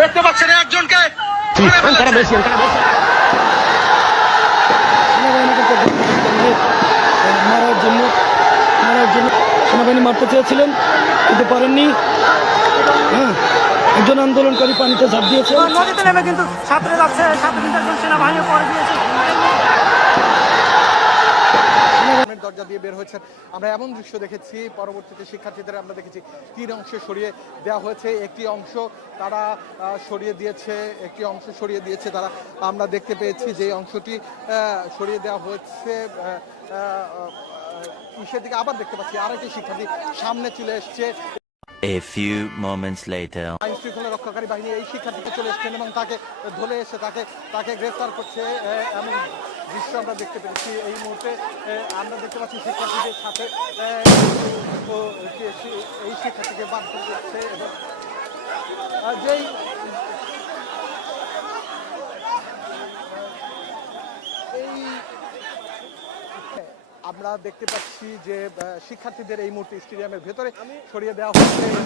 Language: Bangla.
দেখতে পাচ্ছেন একজনকে সেনাবাহিনী মারতে চেয়েছিলেন কিন্তু পারেননি। একজন আন্দোলনকারী পানিতে ঝাঁপ দিয়েছে, নদীতে নেমে কিন্তু সাঁতরে যাচ্ছে। সাঁতরে একজন সেনাবাহিনী পরে দিয়েছে। দরজা দিয়ে বের হয়েছেন। আমরা এমন দৃশ্য দেখেছি, পরবর্তীতে শিক্ষার্থীদের আমরা দেখেছি 3 অংশে সরিয়ে দেওয়া হয়েছে। একটি অংশ তারা সরিয়ে দিয়েছে তারা। আমরা দেখতে পেয়েছি যে অংশটি সরিয়ে দেওয়া হয়েছে। ইসের দিকে আবার দেখতে পাচ্ছি আরেকটি শিক্ষার্থী সামনে চলে এসছে। A few moments later. আইন শৃঙ্খলা রক্ষাকারী বাহিনী এই শিক্ষার্থীকে চলে এসছেন এবং তাকে ধরে এসে তাকে গ্রেফতার করছে। এমন দৃশ্য আমরা দেখতে পেরেছি। এই মুহূর্তে আমরা দেখতে পাচ্ছি শিক্ষার্থীদের সাথে এই শিক্ষার্থীকে মারধর করছে এবং যেই আমরা দেখতে পাচ্ছি যে শিক্ষার্থীদের এই মুহূর্তে স্টেডিয়ামের ভেতরে সরিয়ে দেওয়া হচ্ছে এবং